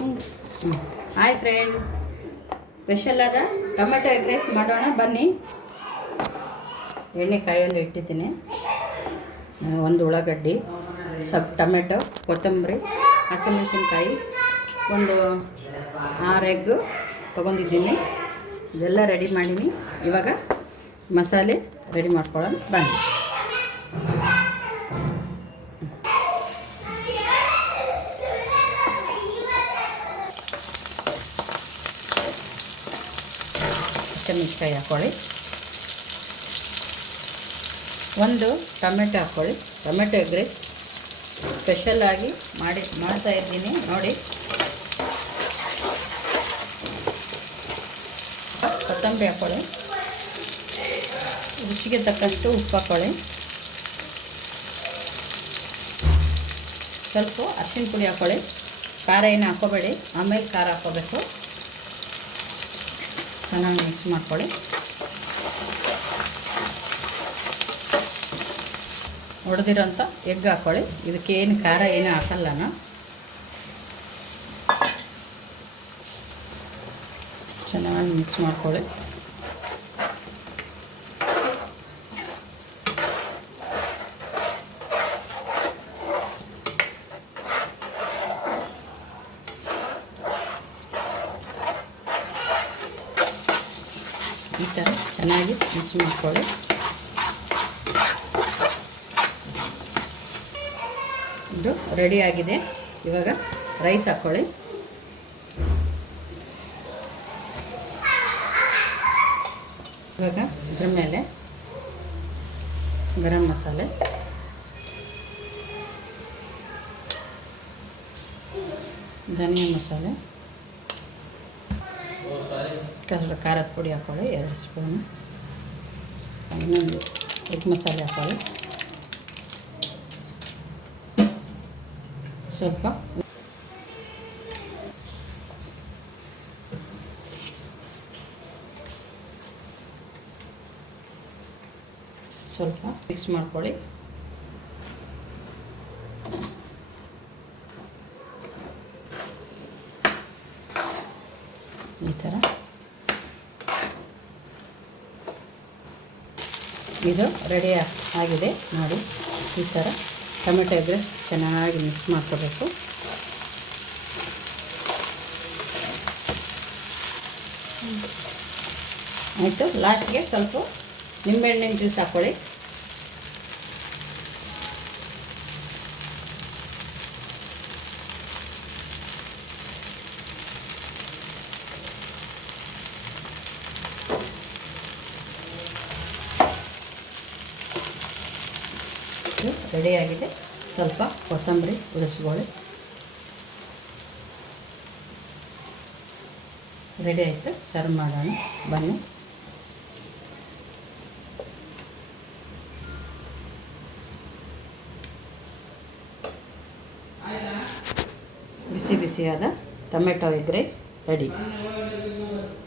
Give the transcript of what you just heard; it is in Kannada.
ಹಾಯ್ ಫ್ರೆಂಡ್ ಸ್ಪೆಷಲ್ ಆದ ಟೊಮೆಟೊ ಎಗ್ ರೈಸ್ ಮಾಡೋಣ, ಬನ್ನಿ. ಎಣ್ಣೆ ಕಾಯಲ್ಲಿ ಇಟ್ಟಿದ್ದೀನಿ. ಒಂದು ಉಳ್ಳಾಗಡ್ಡಿ, ಸ್ವಲ್ಪ ಟೊಮೆಟೊ, ಕೊತ್ತಂಬರಿ, ಹಸಿಮೆಣಸಿನ್ಕಾಯಿ, ಒಂದು ಆರು ಎಗ್ ತೊಗೊಂಡಿದ್ದೀನಿ. ಇದೆಲ್ಲ ರೆಡಿ ಮಾಡೀನಿ. ಇವಾಗ ಮಸಾಲೆ ರೆಡಿ ಮಾಡ್ಕೊಳ್ಳೋಣ. ಬನ್ನಿ. ಹಸಿಮೆಣಸಿನ್ಕಾಯಿ ಹಾಕ್ಕೊಳ್ಳಿ ಒಂದು ಟೊಮೆಟೊ ಹಾಕ್ಕೊಳ್ಳಿ ಟೊಮೆಟೊ ಎಗ್ರಿ ಸ್ಪೆಷಲಾಗಿ ಮಾಡಿ, ಮಾಡ್ತಾ ಇದ್ದೀನಿ. ನೋಡಿ. ಕೊತ್ತಂಬರಿ ಹಾಕ್ಕೊಳ್ಳಿ ರುಚಿಗೆ ತಕ್ಕಷ್ಟು ಉಪ್ಪು ಹಾಕ್ಕೊಳ್ಳಿ ಸ್ವಲ್ಪ ಅರ್ಶಿನ ಪುಡಿ ಹಾಕ್ಕೊಳ್ಳಿ ಖಾರ ಏನು ಹಾಕ್ಕೋಬೇಡಿ ಆಮೇಲೆ ಖಾರ ಹಾಕ್ಕೋಬೇಕು ಚೆನ್ನಾಗಿ ಮಿಕ್ಸ್ ಮಾಡ್ಕೊಳ್ಳಿ. ಹೊಡೆದಿರೋಂಥ ಎಗ್ ಹಾಕ್ಕೊಳ್ಳಿ ಇದಕ್ಕೆ ಏನು ಖಾರ ಏನೂ ಹಾಕಲ್ಲ ನಾನು. ಚೆನ್ನಾಗಿ ಮಿಕ್ಸ್ ಮಾಡ್ಕೊಳ್ಳಿ. ಈ ಥರ ಚೆನ್ನಾಗಿ ಮಿಕ್ಸ್ ಮಾಡ್ಕೊಳ್ಳಿ. ಇದು ರೆಡಿ ಆಗಿದೆ. ಇವಾಗ ರೈಸ್ ಹಾಕ್ಕೊಳ್ಳಿ ಇವಾಗ ಇದ್ರ ಮೇಲೆ ಗರಂ ಮಸಾಲೆ. ಧನಿಯಾ ಮಸಾಲೆ. ಸ್ವಲ್ಪ ಖಾರದ ಪುಡಿ ಹಾಕ್ಕೊಳ್ಳಿ ಎರಡು ಸ್ಪೂನು ಇನ್ನೊಂದು ಎಗ್ ಮಸಾಲೆ ಹಾಕ್ಕೊಳ್ಳಿ. ಸ್ವಲ್ಪ ಸ್ವಲ್ಪ ಮಿಕ್ಸ್ ಮಾಡ್ಕೊಳ್ಳಿ ಈ ಥರ ಇದು ರೆಡಿ ಆಗಿದೆ. ನೋಡಿ, ಈ ಥರ ಟೊಮೆಟೊ ಇದ್ದರೆ ಚೆನ್ನಾಗಿ ಮಿಕ್ಸ್ ಮಾಡ್ಕೋಬೇಕು. ಆಯಿತು ಲಾಸ್ಟ್ಗೆ ಸ್ವಲ್ಪ ನಿಂಬೆಹಣ್ಣಿನ ಜ್ಯೂಸ್ ಹಾಕ್ಕೊಳ್ಳಿ ಇದು ರೆಡಿಯಾಗಿದೆ ಸ್ವಲ್ಪ ಕೊತ್ತಂಬರಿ, ಉಳಿಸ್ಕೊಳ್ಳಿ. ರೆಡಿ ಆಯಿತು. ಸರ್ವ್ ಮಾಡೋಣ. ಬನ್ನಿ. ಬಿಸಿ ಬಿಸಿಯಾದ ಟೊಮೆಟೊ ಎಗ್ ರೈಸ್ ರೆಡಿ